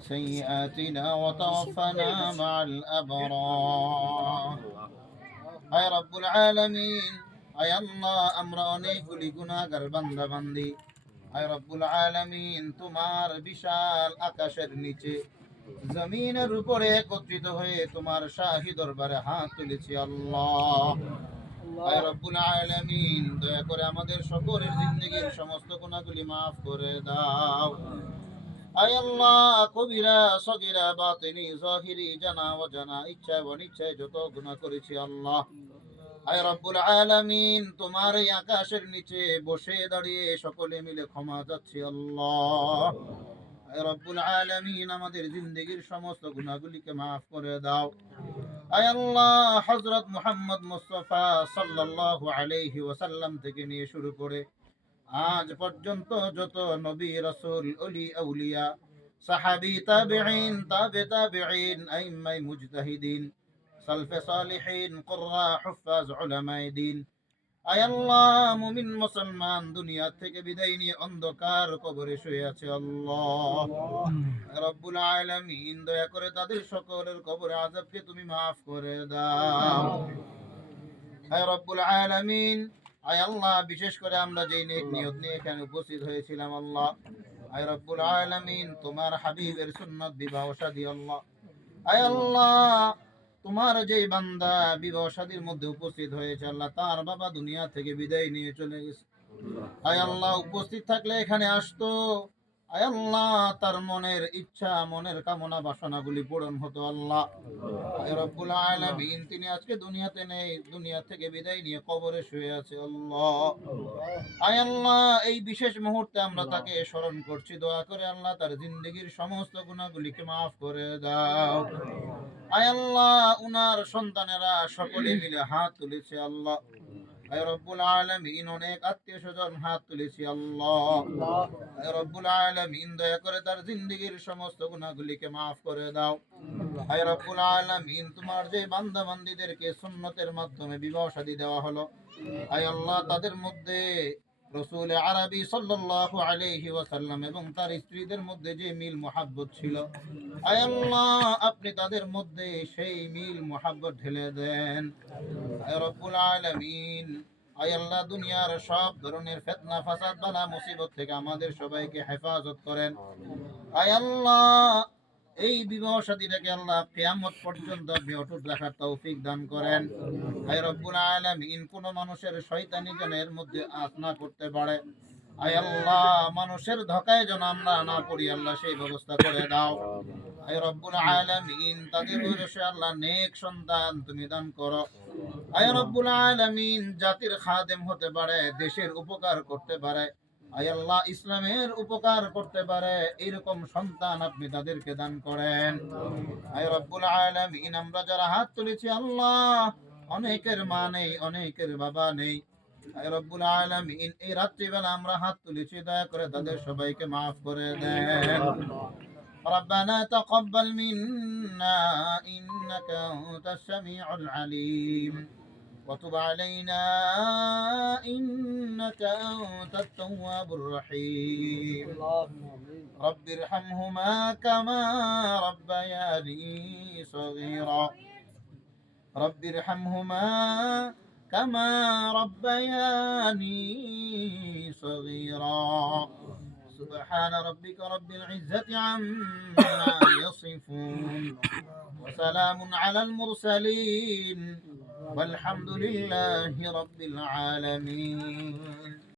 سيئاتنا وتوفنا مع الأبرار আয় রব্বুল আলামিন আয় আল্লাহ আমরা অনেকগুলি গুনাহগার বান্দা বান্দি আয় রব্বুল আলামিন তোমার বিশাল আকাশের নিচে জমিনের উপরে একত্রিত হয়ে তোমার শাহী দরবারে হাত তুলেছি আল্লাহ আয় রব্বুল আলামিন দয়া করে আমাদের সকলের জিন্দেগীর সমস্ত গুনাহগুলি মাফ করে দাও আয় আল্লাহ কবিরা সগীরা বাতিনি জাহিরি জানা অজানা ইচ্ছায় অনিচ্ছায় যত গুনাহ করেছি আল্লাহ আয় রব্বুল আলামিন তোমার এই আকাশের নিচে বসে দাঁড়িয়ে সকলে মিলে ক্ষমা চাচ্ছি আল্লাহ আয় রব্বুল আলামিন আমাদের জিন্দেগীর সমস্ত গুনাহগুলিকে মাফ করে দাও আয় আল্লাহ হযরত মুহাম্মদ মুস্তাফা সাল্লাল্লাহু আলাইহি ওয়াসাল্লাম থেকে নিয়ে শুরু করে আজ পর্যন্ত যত নবী রাসূল ওলি আউলিয়া সাহাবী তাবেঈন তাবেঈন আইম্মায়ে মুজতাহিদিন সালফে সালিহিন কুররা হুফাজ উলামায়ে দ্বীন আয় আল্লাহ মুমিন মুসলমান দুনিয়া থেকে বিদায় নিয়ে অন্ধকার কবরে শুয়ে আছে আল্লাহ রব্বুল আলামিন দয়া করে তাদের সকলের কবরে আযাবকে তুমি maaf করে দাও আয় রব্বুল আলামিন আয় আল্লাহ বিশেষ করে আমরা যেই নেক নিয়ত নিয়ে এখানে উপস্থিত হয়েছিলাম আল্লাহ আয় রব্বুল আলামিন তোমার হাবিবের সুন্নাত বিবাহ শাদী আল্লাহ আয় আল্লাহ তোমার যেই বান্দা বিবাহ শাদীর মধ্যে উপস্থিত হয়েছে আল্লাহ তার বাবা দুনিয়া থেকে বিদায় নিয়ে চলে গেছে আয় আল্লাহ উপস্থিত থাকলে এখানে আসতো আয় আল্লাহ তার মনের ইচ্ছা মনের কামনা বাসনাগুলি পূরণ হতো আল্লাহ আয় রব্বুল আলামিন তিনি আজকে দুনিয়াতে নেই দুনিয়া থেকে বিদায় নিয়ে কবরে শুয়ে আছে আল্লাহ আয় আল্লাহ এই বিশেষ মুহূর্তে আমরা তাকে স্মরণ করছি দয়া করে আল্লাহ তার জিন্দেগীর সমস্ত গুনাহগুলিকে maaf করে দাও আয় আল্লাহ উনার সন্তানেরা সকলে মিলে হাত তুলেছে আল্লাহ আয় রব্বুল আলামিন অনেক আত্মীয় স্বজন হাত তুলেছি আল্লাহ আয় রব্বুল আলামিন দয়া করে তার জিন্দেগীর সমস্ত গুনাহগুলিকে maaf করে দাও আয় রব্বুল আলামিন তোমার যে বান্দা বান্দীদেরকে সুন্নতের মাধ্যমে বিবাহ শাদী দেওয়া হলো আয় আল্লাহ তাদের মধ্যে রাসূল আরবি সাল্লাল্লাহু আলাইহি ওয়াসাল্লাম এবং তার স্ত্রীদের মধ্যে যে মিল মোহাব্বত ছিল আয় আল্লাহ আপনি তাদের মধ্যে সেই মিল মোহাব্বত ঢেলে দেন আয় রব্বুল আলামিন আয় আল্লাহ দুনিয়ার সব ধরনের ফিতনা ফাসাদ বালা মুসিবত থেকে আমাদের সবাইকে হেফাজত করেন আয় আল্লাহ এই বিবাহ শাদীটাকে আল্লাহ কিয়ামত পর্যন্ত আপনি অটুট রাখার তৌফিক দান করেন আয় রব্বুল আলামিন কোন মানুষের শয়তানি যেন এর মধ্যে আস না করতে পারে আয় আল্লাহ মানুষের ধোঁকায় যেন আমরা না পড়ি আল্লাহ সেই ব্যবস্থা করে দাও আয় রব্বুল আলামিন তাদের ওরসে আল্লাহ নেক সন্তান তুমি দান করো আয় রব্বুল আলামিন জাতির খাদেম হতে পারে দেশের উপকার করতে পারে আয় আল্লাহ ইসলামের উপকার করতে পারে এরকম সন্তান আপনি তাদেরকে দান করেন আয় রব্বুল আলামিন আমরা যারা হাত তুলেছি আল্লাহ অনেকের মা নেই অনেকের বাবা নেই আয় রব্বুল আলামিন এই রাত্রিবেলা আমরা হাত তুলেছি দয়া করে তাদের সবাইকে maaf করে দেন ربنا تقبل منا إنك أنت السميع العليم وتب علينا إنك أنت التواب الرحيم رب ارحمهما كما ربياني صغيرا رب ارحمهما كما ربياني صغيرا سبحان ربك رب العزة عما يصفون وسلام على المرسلين والحمد لله رب العالمين